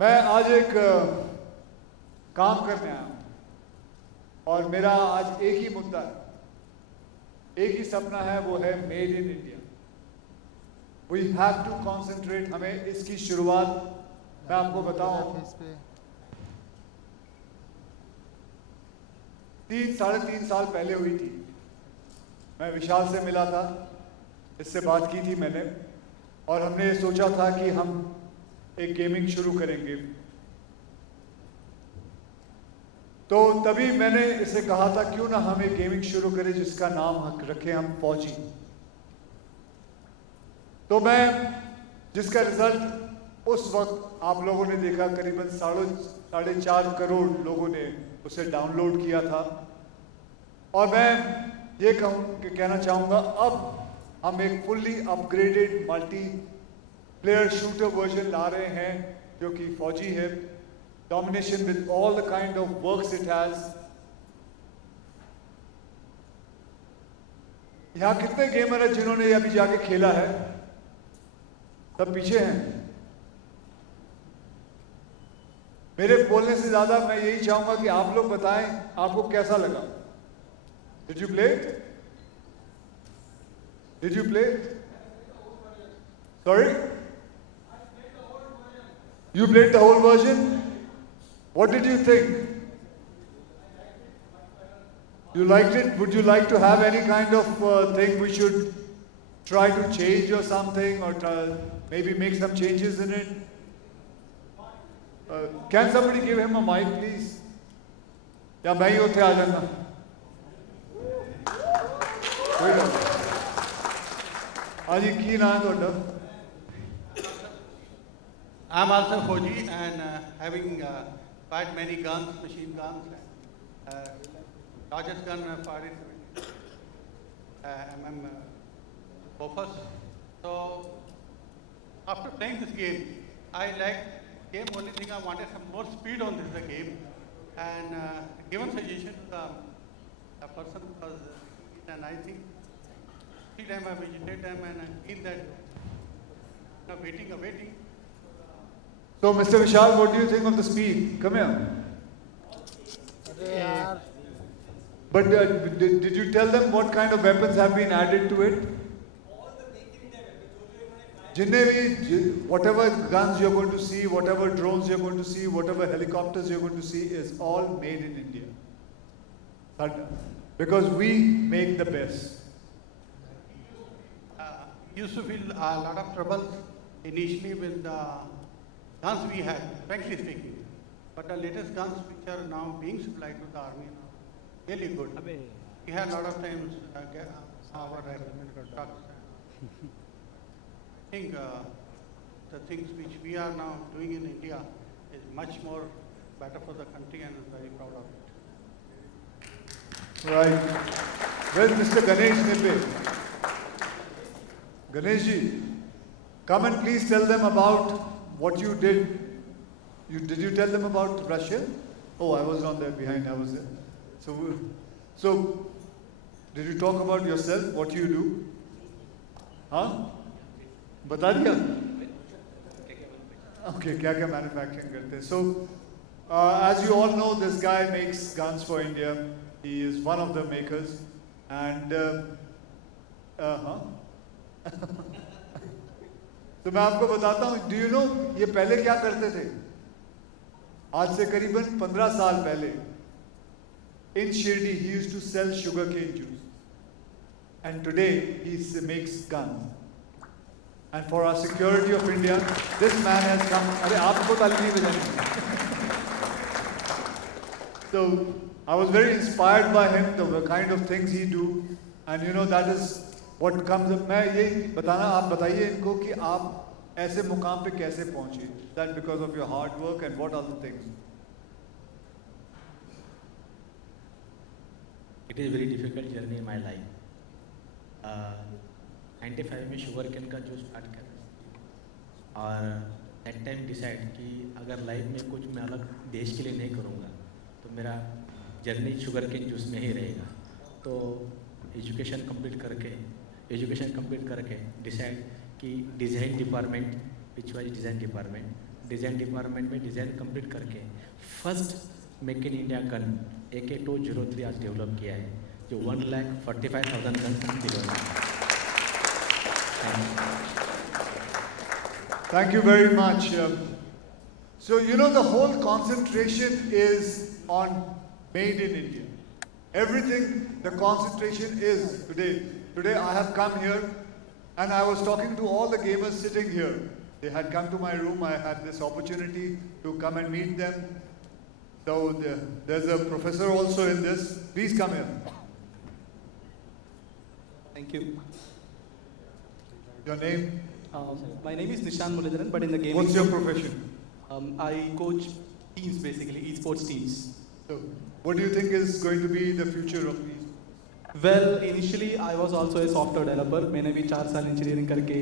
मैं आज एक काम करने आया हूँ और मेरा आज एक ही मुद्दा है, एक ही सपना है, वो है made in India. We have to concentrate. हमें इसकी शुरुआत मैं आपको बताऊं 3-3.5 साल पहले हुई थी। मैं विशाल से मिला था, इससे बात की थी मैंने, और हमने सोचा था कि हम एक गेमिंग शुरू करेंगे। तो तभी मैंने इसे कहा था क्यों ना हम एक गेमिंग शुरू करें जिसका नाम रखें हम फौजी। तो मैं जिसका रिजल्ट उस वक्त आप लोगों ने देखा, करीबन 4.5 करोड़ लोगों ने उसे डाउनलोड किया था। और मैं ये कहना चाहूँगा, अब हम एक fully upgraded multiplayer shooter version ला रहे हैं जो कि फौजी है। Domination with all the kind of works it has. यहां कितने गेमर हैं जिन्होंने अभी जाके खेला है? सब पीछे हैं। मेरे बोलने से ज्यादा मैं यही चाहूंगा कि आप लोग बताएं आपको कैसा लगा। Did you play? Did you play? Sorry? You played the whole version? What did you think? You liked it? Would you like to have any kind of thing we should try to change or something, or maybe make some changes in it? Can somebody give him a mic, please? या मैं ही उठे आ जाना? हाँ जी, की नाम है ਤੁਹਾਡਾ? I'm also Fauji and having fired many guns, machine guns, largest gun fired in Bofors. So after playing this game, I liked game. Only thing I wanted some more speed on this game, and given suggestion to the person was, and I think every time I visited them and I feel that waiting. So, Mr. Vishal, what do you think of the speed? Come here. But did you tell them what kind of weapons have been added to it? Whatever guns you're going to see, whatever drones you're going to see, whatever helicopters you're going to see is all made in India. Because we make the best. Used to feel a lot of trouble initially with the guns we had, frankly speaking. But the latest guns which are now being supplied to the army are really good. We had a lot of times our trucks. I think the things which we are now doing in India is much more better for the country, and I'm very proud of it. Right. Where's Mr. Ganesh Nippe? Ganesh ji, come and please tell them about what you did. Did you tell them about Russia? Oh, I was not there behind, I was there. So did you talk about yourself, what you do? Huh? बता दिया? Okay, क्या manufacturing करते हैं? So, as you all know, this guy makes guns for India. He is one of the makers. And, तो मैं आपको बताता हूँ, do you know ये पहले क्या करते थे? आज से करीबन 15 साल पहले in Shirdi he used to sell sugarcane juice, and today he makes guns. And for our security of India, this man has come. अरे आपको ताली नहीं बजानी. So I was very inspired by him, the kind of things he do, and you know that is what comes up. मैं ये बताना, आप बताइए इनको कि आप ऐसे मुकाम पे कैसे पहुंचे? That because of your hard work and what other things? It is a very difficult journey in my life. 95 में शुगर केन का जूस स्टार्ट किया और दैट टाइम डिसाइड कि अगर लाइफ में कुछ मैं अलग देश के लिए नहीं करूँगा तो मेरा जर्नी शुगर केन जूस में ही रहेगा। तो एजुकेशन कंप्लीट करके डिसाइड कि design department, which was design department, design department में डिज़ाइन कंप्लीट करके first make in India gun AK-203 आज डेवलप किया है, जो 1,45,000 gun deliver. Thank you very much. So, you know, the whole concentration is on made in India. Everything, the concentration is today. Today I have come here and I was talking to all the gamers sitting here. They had come to my room. I had this opportunity to come and meet them. So there's a professor also in this. Please come here. Thank you. Your name? My name is Nishan Muralidharan, but in the gaming. What's your profession? I coach teams, basically esports teams. So, what do you think is going to be the future of these? Well, initially I was also a software developer. मैंने भी 4 साल engineering करके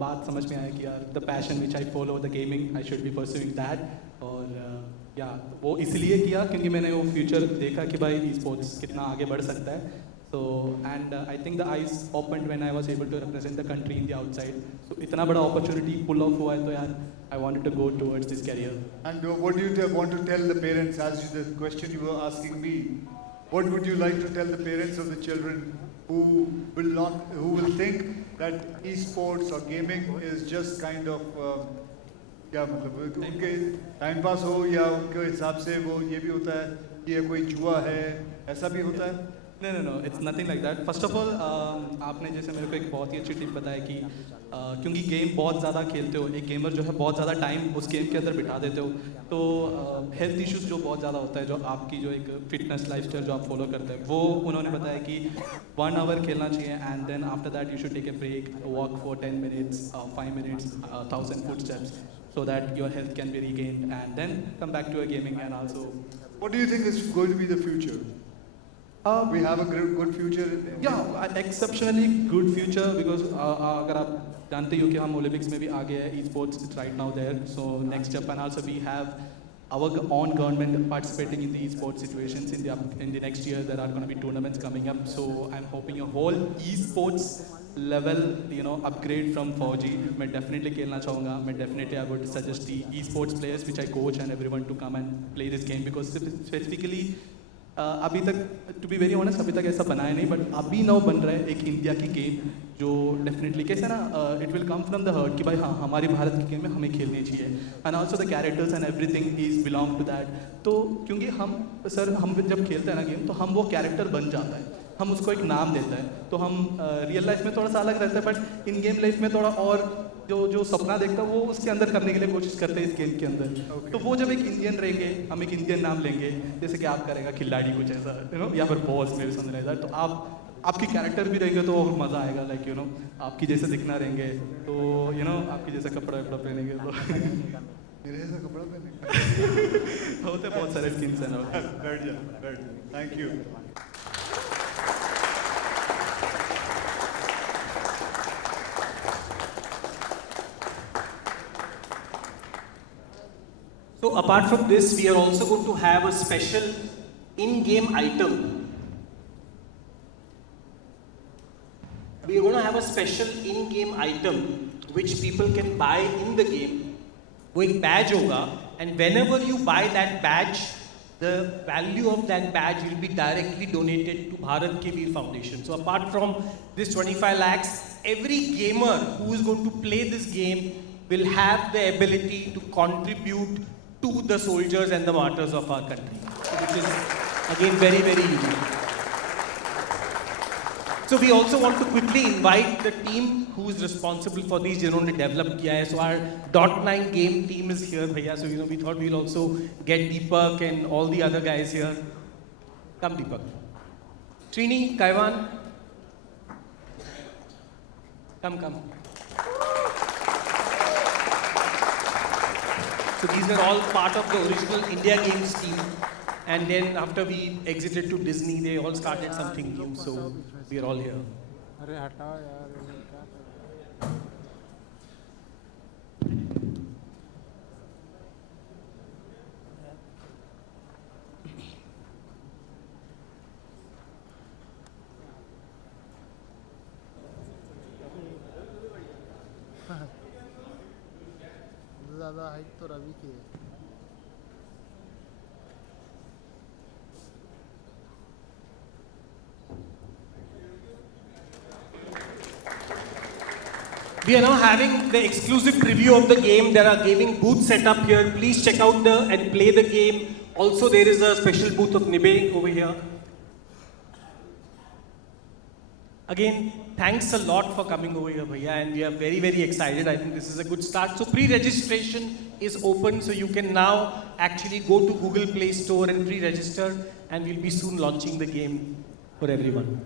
बात समझ में आया कि यार the passion which I follow, the gaming, I should be pursuing that. और या वो इसलिए किया क्योंकि मैंने वो future देखा कि भाई esports कितना आगे बढ़ सकता है. So and I think the eyes opened when I was able to represent the country in the outside. So इतना बड़ा opportunity pull off हुआ है तो यार I wanted to go towards this career. And what do you want to tell the parents, as the question you were asking me? What would you like to tell the parents of the children who will think that esports or gaming is just kind of क्या मतलब उनके time pass हो या उनके हिसाब से वो ये भी होता है कि ये कोई जुआ है, ऐसा भी होता है? No, it's nothing like that. First of all, आपने जैसे मेरे को एक बहुत ही अच्छी टिप बताया कि क्योंकि गेम बहुत ज़्यादा खेलते हो, एक गेमर जो है बहुत ज़्यादा टाइम उस गेम के अंदर बिता देते हो, तो हेल्थ इश्यूज जो बहुत ज़्यादा होता है, जो आपकी जो एक फिटनेस लाइफस्टाइल जो आप फॉलो करते हैं, वो उन्होंने बताया कि 1 आवर खेलना चाहिए and then after that you should take a break, walk for 10 minutes, 5 minutes, 1000 footsteps, so that your health can be regained and then come back to a gaming. And also, what do you think is going to be the future? We have a good future. Yeah, exceptionally good future because अगर आप जानते हो कि हम Olympics में भी आ गए हैं, esports is right now there. So next step, and also we have our own government participating in the esports situations in the next year. There are going to be tournaments coming up. So I'm hoping a whole esports level, upgrade from 4G. मैं definitely खेलना चाहूँगा. मैं definitely I would suggest the esports players which I coach and everyone to come and play this game because specifically अभी तक to be very honest अभी तक ऐसा बनाया नहीं, बट अभी नाउ बन रहा है एक इंडिया की गेम जो डेफिनेटली कैसे ना it will come from the heart कि भाई हाँ हमारी भारत की गेम में हमें खेलनी चाहिए and also the characters and everything is belong to that. तो क्योंकि हम जब खेलते हैं ना गेम तो हम वो कैरेक्टर बन जाता है, हम उसको एक नाम देता है, तो हम रियल लाइफ में थोड़ा सा अलग रहता है बट इन गेम लाइफ में थोड़ा और जो सपना देखता है वो उसके अंदर करने के लिए कोशिश करते हैं इस गेम के अंदर. तो वो जब एक इंडियन रहेंगे, हम एक इंडियन नाम लेंगे, जैसे कि आप करेगा खिलाड़ी कुछ ऐसा या फिर बॉस में समझ रहा है, तो आपकी कैरेक्टर भी रहेंगे तो और मज़ा आएगा. लाइक आपकी जैसे दिखना रहेंगे तो आपकी जैसा कपड़ा पहनेंगे तो मेरे जैसा कपड़ा पहनेंगे होते बहुत सारे स्किन्स हैं ना. बैठ जा. Thank you. So apart from this, we are also going to have a special in-game item. We are going to have a special in-game item which people can buy in the game. वो एक badge होगा and whenever you buy that badge, the value of that badge will be directly donated to Bharat Ke Veer Foundation. So apart from this 25 lakhs, every gamer who is going to play this game will have the ability to contribute to the soldiers and the martyrs of our country, which is again very, very unique. So we also want to quickly invite the team who is responsible for these, जिन्होंने develop किया है. So our .9 game team is here, भैया. So we thought we'll also get Deepak and all the other guys here. Come Deepak. Srini, Kaiwan. Come. So these are all part of the original India Games team. And then after we exited to Disney, they all started something new. So we are all here. अरे हटाओ यार ये क्या कर रहे हो? ज़्यादा ज़्यादा हाइट तो रवि की है. We are now having the exclusive preview of the game. There are gaming booths set up here. Please check out and play the game. Also, there is a special booth of Nibe over here. Again, thanks a lot for coming over here, Bhaiya, and we are very, very excited. I think this is a good start. So pre-registration is open, so you can now actually go to Google Play Store and pre-register, and we'll be soon launching the game for everyone.